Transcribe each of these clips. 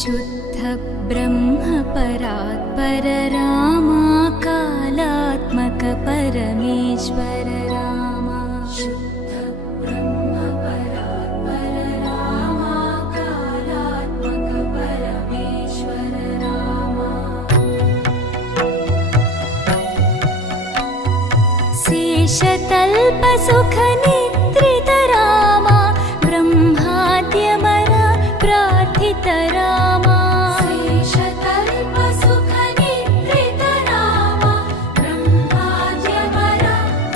शुद्ध ब्रह्म परात्पर रामा कालात्मक परमेश्वर रामा शुद्ध ब्रह्म परात्पर रामा कालात्मक परमेश्वर रामा शेषतल्प सुख निद्रित रामा ब्रह्माद्यमर प्रार्थित रामा शेषतल्प सुख निद्रित रामा ब्रह्माद्यमर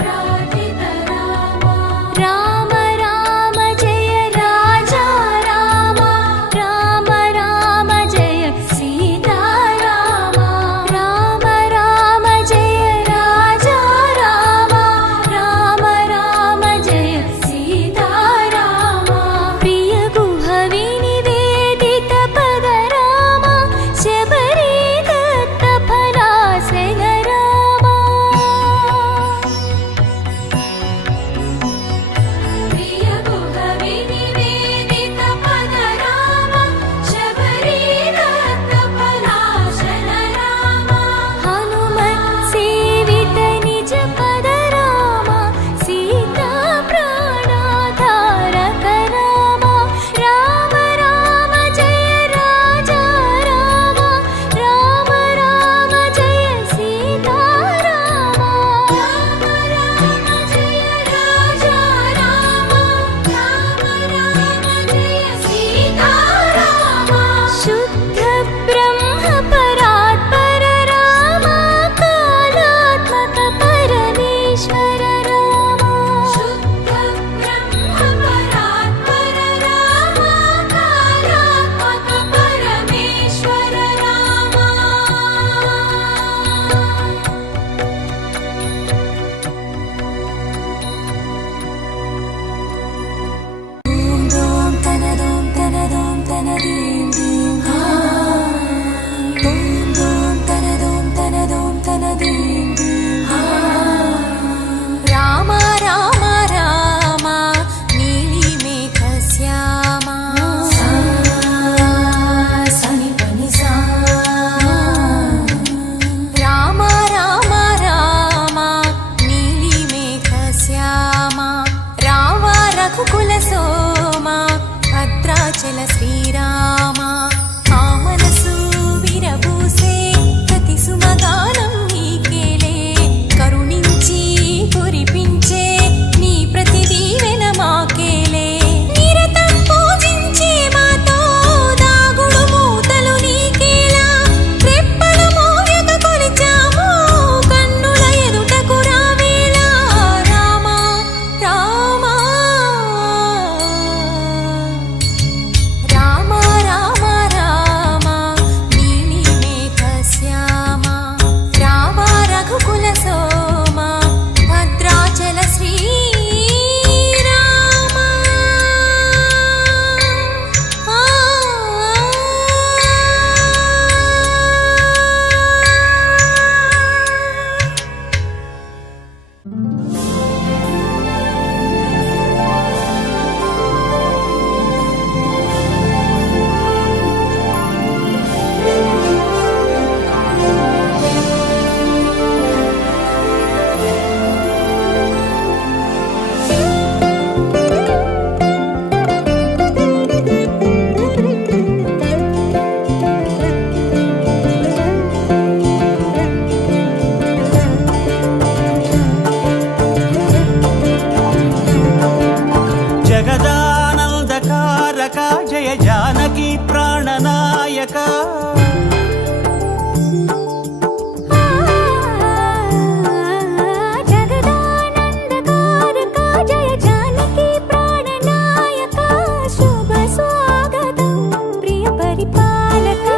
प्रार्थित रामा राम राम जय राजा रामा राम राम जय सीता रामा राम राम जय राजा रामा राम राम जय सीता रामा प्रिय गुह विनिवेदित पद रामा शबरी दत्त फलासन रामा प्रिय गुह विनिवेदित पद रामा शबरी दत्त फलासन रामा हनुमत् सेवित निज पद रामा सीता प्राणाधारक रामा राम राम जय राजा रामा राम राम जय सीता रामा राम राम जय राजा रामा राम राम जय सीता रामा शुद्ध ब्रह्म परात्पर रामा कालात्मक परमेश्वर रामा शुद्ध ब्रह्म परात्पर रामा कालात्मक परमेश्वर रामा ओम दोम तनदीं दीं ओम दोम तनदीं दीं राम राम राम नीलिमेघ श्यामा सनि पनि सा राम राम राम नीलिमेघ श्यामा राम रघुकुल सोमा భద్రాచల శ్రీరామ ఆ మనసు విరబూసే ప్రతి సుమగానం నీకేలే కరుణించి కురిపించే నీ ప్రతి దీవెన మాకేలే నిరతం పూజించే మాతో దాగుడు మూతలు నీకేలా రెప్పల మోయక కొలిచాము కన్నుల ఎదుటకు రావేలా రామ రామ రామ రామ రామ నీలిమేఘ శ్యామ రామ రఘుకుల సోమ భద్రాచల శ్రీరామ జగదానందకారక జయ జానకి ప్రాణనాయక జగదానందకారక జయ జానకి ప్రాణనాయక శుభ స్వాగతం ప్రియ పరిపాలక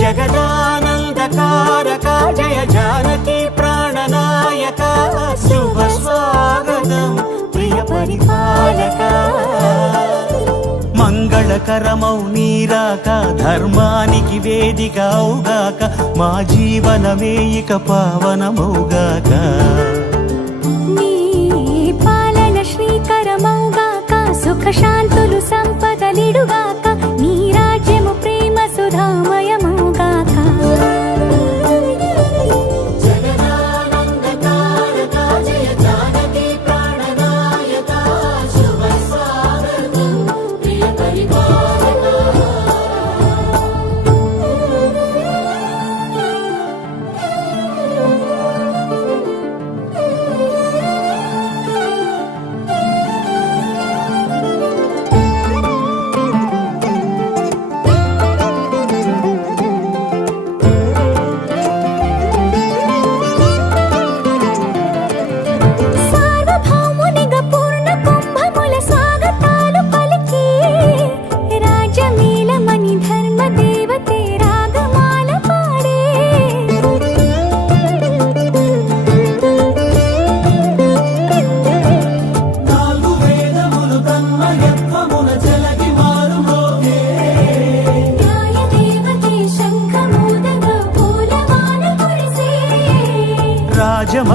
జగదానందకారక జయ జానకి ప్రాణనాయక శుభ స్వాగతం ప్రియ పరిపాలక మంగళకరమౌ నీరాక ధర్మానికి వేదిక అవుగాక మా జీవనమే ఇక పావనమౌగాక నీ పాలన శ్రీకరమౌగాక సుఖ శాంతులు సంపదలిడుగాక నీరా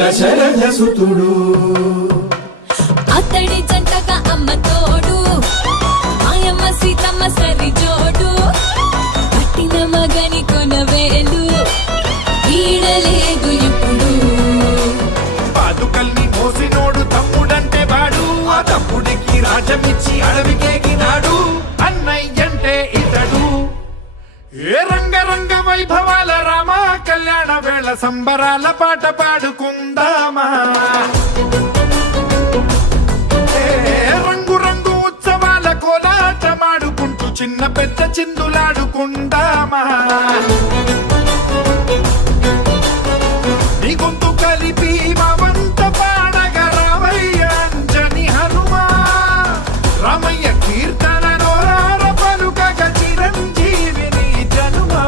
దశరథ సుతుడు అతడి జంటగా అమ్మ తోడు మాయమ్మ సీతమ్మ సరి జోడు పట్టిన మగని కొనవేలు ఈడలేదు ఇప్పుడు పాదుకల్ని మోసినోడు తమ్ముడంటే వాడు ఆ తమ్ముడికి రాజమిచ్చి అడవికేగినాడు అన్నయ్యంటే ఇతడు ఏ రంగరంగ వైభవాల రామ కళ్యాణ వేళ సంబరాల పాట పాడుకుందామా ఏ రంగు రంగు ఉత్సవాల కోలాటమాడుకుంటూ చిన్న పెద్ద చిందులాడుకుందామా నీ గొంతు కలిపి మా వంత పాడగ రామయ్య అంజని హనుమా రామయ్య కీర్తన నోరార పలుకగ చిరంజీవిని జనుమా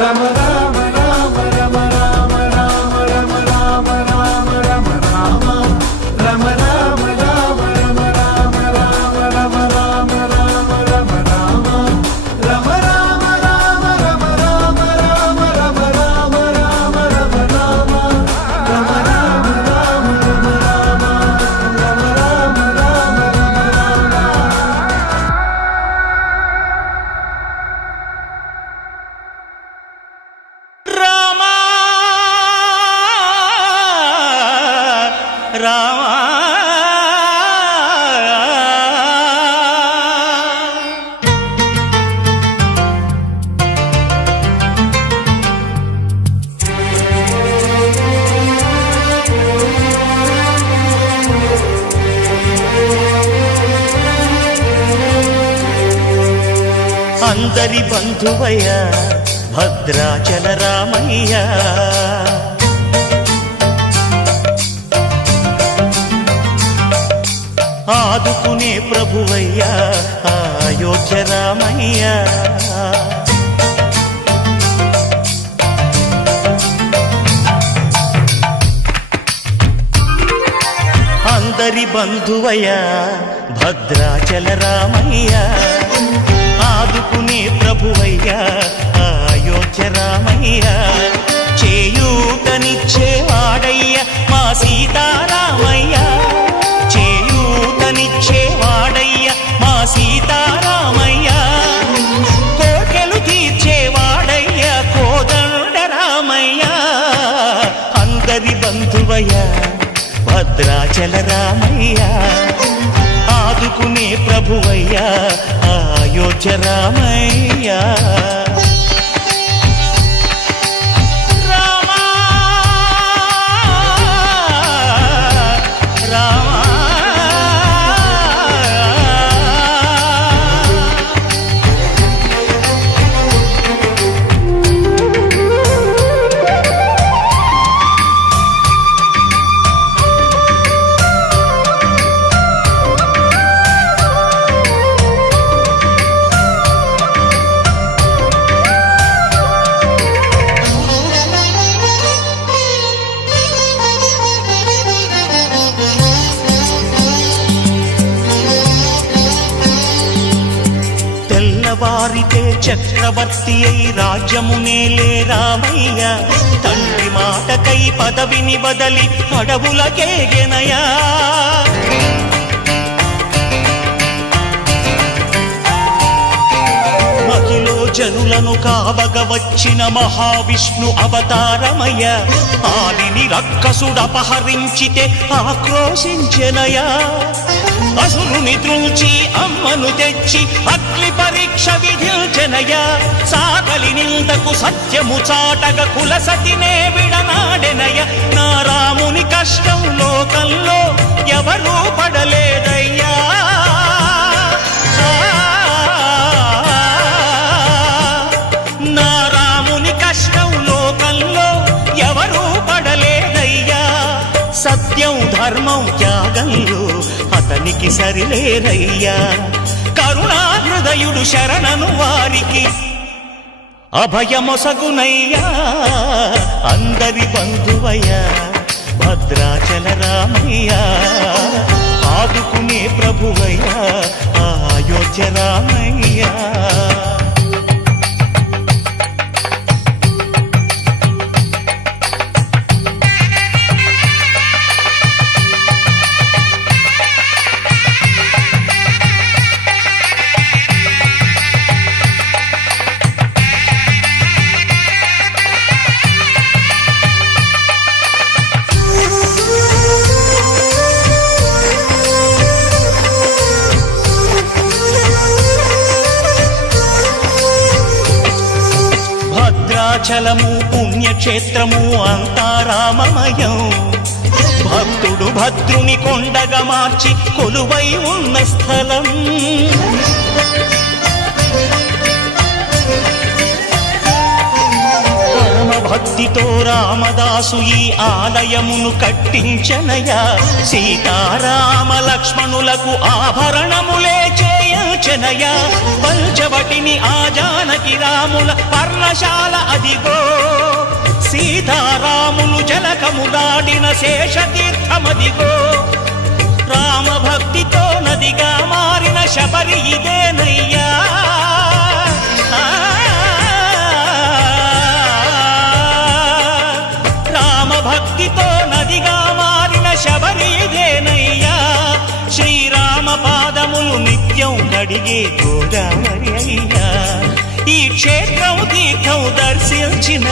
రమ రామ రామ రమ రామ రామ రమ రామ రామ రమ రామ రమ రామ రామ రమ రామ రామ రమ రామ రామ రమ రామ రమ రామ రామ రమ రామ రామ రమ రామ రామ రమ రామ రమ రామ రామ రమ రామ రమ రామ రామ రామా రామా అందరి బంధువయ్య భద్రాచల రామయ్య ఆదుకునే ప్రభువయ్య అయోధ్య రామయ్య అందరి బంధువయ్య భద్రాచల రామయ్య ఆదుకునే ప్రభువయ్య అయోధ్య రామయ్య చేయూతనిచ్చేవాడయ్య మా సీతారామయ్య చేయూతనిచ్చేవాడయ్య మా సీతారామయ్య కోటెలు తీర్చేవాడయ్య కోదండ రామయ్య అందరి బంధువయ్య భద్రాచల రామయ్య ఆదుకునే ప్రభువయ్య అయోధ్య రామయ్య రామా రామా తెల్లవారితే చక్రవర్తి అయి రాజ్యమునేలే రామయ్య తండ్రి మాటకై పదవిని బదలి అడవులకేగెనయా మహిలో జనులను కావగ వచ్చిన మహావిష్ణు అవతారమయ్య ఆలిని రక్కసుడపహరించితే ఆక్రోశించెనయా అసురుని త్రుంచి అమ్మను తెచ్చి అగ్ని పరీక్ష విధించెనయా సాగలి నిందకు సత్యము చాటగ కులసతినే విడనాడెనయ నా రాముని కష్టం లోకంలో ఎవరూ పడలేదయ్యా నా రాముని కష్టం లోకంలో ఎవరూ పడలేదయ్యా సత్యం ధర్మం త్యాగంలో అతనికి సరిలేరయ్యా కరుణా హృదయుడు శరణను వారికి అభయమొసగునయ్యా అందరి బంధువయ్య భద్రాచల రామయ్య ఆదుకునే ప్రభువయ్య అయోధ్య రామయ్య భద్రాచలము పుణ్యక్షేత్రము అంతా రామమయం. భక్తుడు భద్రుని కొండగా మార్చి కొలువై ఉన్న స్థలం. భక్తితో రామదాసు ఈ ఆలయమును కట్టించనయా. సీతారామ లక్ష్మణులకు ఆభరణములే చేయించనయా. పంచవటిని ఆ జానకి రాముల పర్ణశాల అదిగో. సీతారాములు జలకములాడిన శేషతీర్థమదిగో. రామభక్తితో నదిగా మారిన శబరి ఇదేనయ్యా. భక్తితో నదిగా మారిన శబరి ఇదేనయ్యా. శ్రీరామ పాదములు నిత్యం కడిగే గోదావరి అయ్యా. ఈ క్షేత్రం తీర్థం దర్శించిన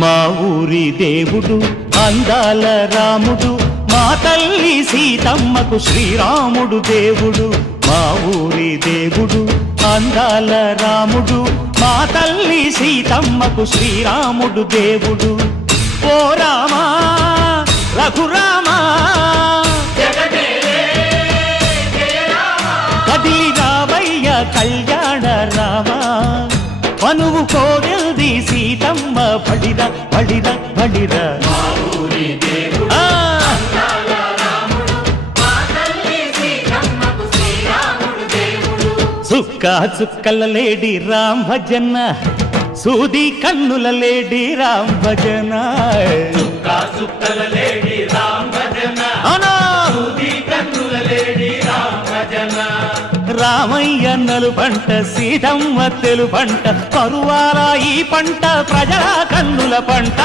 మా ఊరి దేవుడు అందాల రాముడు. మా తల్లి సీతమ్మకు శ్రీరాముడు దేవుడు. మా ఊరి దేవుడు అందాల రాముడు. మా తల్లి సీతమ్మకు శ్రీరాముడు దేవుడు. ఓ రామా రఘురామా కదిలి రావయ్య కళ్యాణ రామా. మనువు కోరెల్ది సీతమ్మ బడిర బడిర బడిర. చుక్క చుక్కల లేడి రామ్ భజన. సూది కన్నుల లేడి రామ్ భజన. రామయ్య నలు పంట సీతమ్మ తెలు పంట. కరువాల ఈ పంట ప్రజల కన్నుల పంట.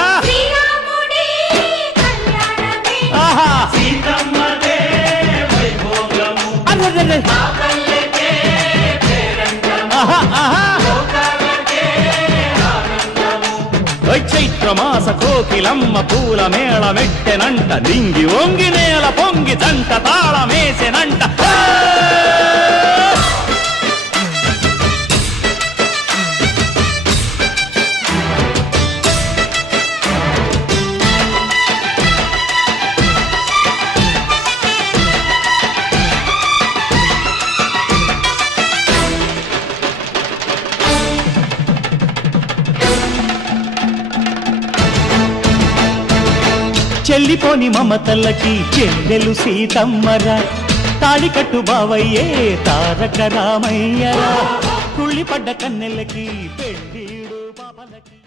ఆహా చైత్రమాస కోకిలమ్మ పూల మేళ మెట్టెనంట. దింగి వంగి నేల పొంగి జంట తాళమేసెనంట. చెల్లిపోని మమతలకి చెల్లెలు సీతమ్మరా. తాళికట్టు బావయ్యే తారక రామయ్యరా. కుళ్ళిపడ్డ కన్నెలకి పెళ్ళిడు బాబలకి.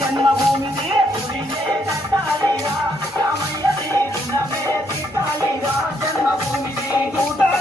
జన్మభూమిది జన్మభూమిది